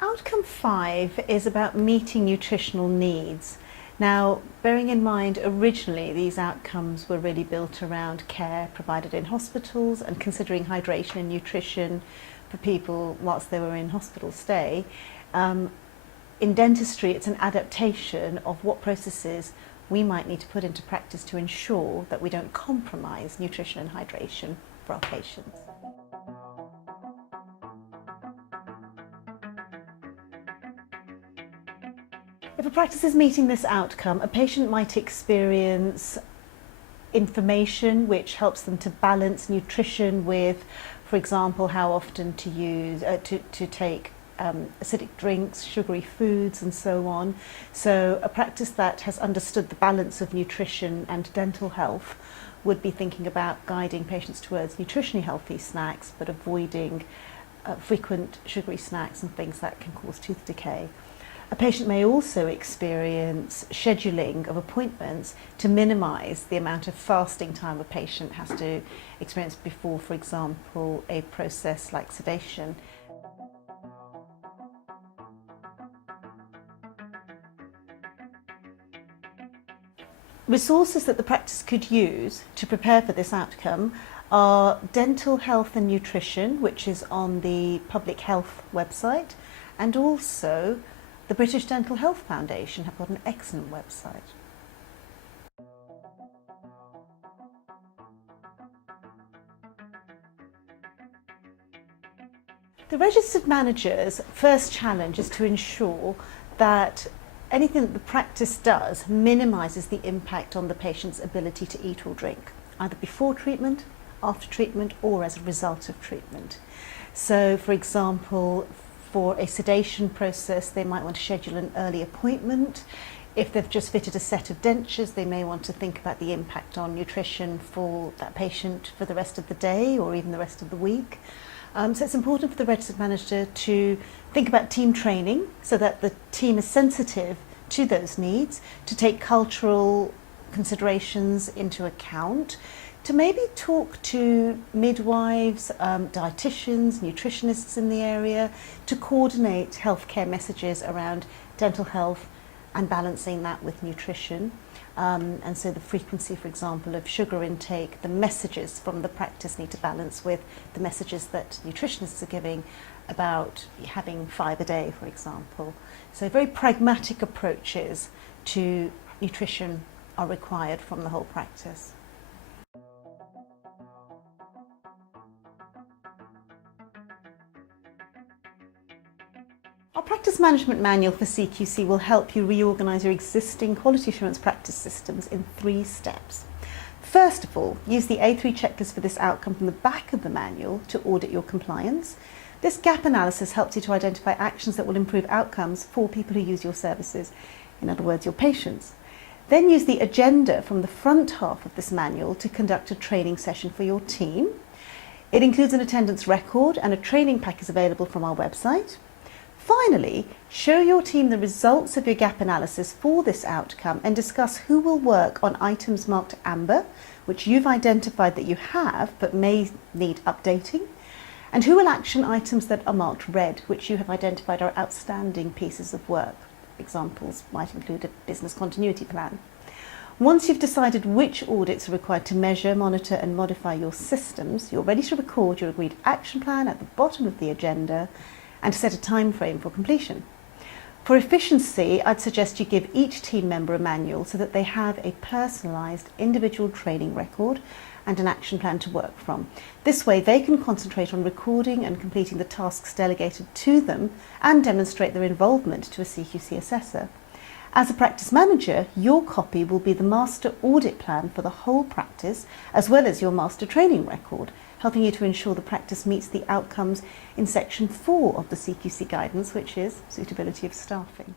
Outcome 5 is about meeting nutritional needs. Now, bearing in mind originally these outcomes were really built around care provided in hospitals and considering hydration and nutrition for people whilst they were in hospital stay. In dentistry, it's an adaptation of what processes we might need to put into practice to ensure that we don't compromise nutrition and hydration for our patients. If a practice is meeting this outcome, a patient might experience information which helps them to balance nutrition with, for example, how often to use, to take acidic drinks, sugary foods and so on. So a practice that has understood the balance of nutrition and dental health would be thinking about guiding patients towards nutritionally healthy snacks but avoiding frequent sugary snacks and things that can cause tooth decay. A patient may also experience scheduling of appointments to minimise the amount of fasting time a patient has to experience before, for example, a process like sedation. Resources that the practice could use to prepare for this outcome are dental health and nutrition, which is on the Public Health website, and also the British Dental Health Foundation have got an excellent website. The registered manager's first challenge is to ensure that anything that the practice does minimises the impact on the patient's ability to eat or drink, either before treatment, after treatment, or as a result of treatment. So, for example, for a sedation process, they might want to schedule an early appointment. If they've just fitted a set of dentures, they may want to think about the impact on nutrition for that patient for the rest of the day or even the rest of the week. So it's important for the registered manager to think about team training so that the team is sensitive to those needs, to take cultural considerations into account, to maybe talk to midwives, dietitians, nutritionists in the area, to coordinate healthcare messages around dental health and balancing that with nutrition. And so the frequency, for example, of sugar intake, the messages from the practice need to balance with the messages that nutritionists are giving about having 5 a day, for example. So very pragmatic approaches to nutrition are required from the whole practice. Our practice management manual for CQC will help you reorganise your existing quality assurance practice systems in 3 steps. First of all, use the A3 checklist for this outcome from the back of the manual to audit your compliance. This gap analysis helps you to identify actions that will improve outcomes for people who use your services, in other words, your patients. Then use the agenda from the front half of this manual to conduct a training session for your team. It includes an attendance record and a training pack is available from our website. Finally, show your team the results of your gap analysis for this outcome and discuss who will work on items marked amber, which you've identified that you have but may need updating, and who will action items that are marked red, which you have identified are outstanding pieces of work. Examples might include a business continuity plan. Once you've decided which audits are required to measure, monitor and modify your systems, you're ready to record your agreed action plan at the bottom of the agenda and to set a time frame for completion. For efficiency, I'd suggest you give each team member a manual so that they have a personalised individual training record and an action plan to work from. This way they can concentrate on recording and completing the tasks delegated to them and demonstrate their involvement to a CQC assessor. As a practice manager, your copy will be the master audit plan for the whole practice as well as your master training record, helping you to ensure the practice meets the outcomes in section 4 of the CQC guidance, which is suitability of staffing.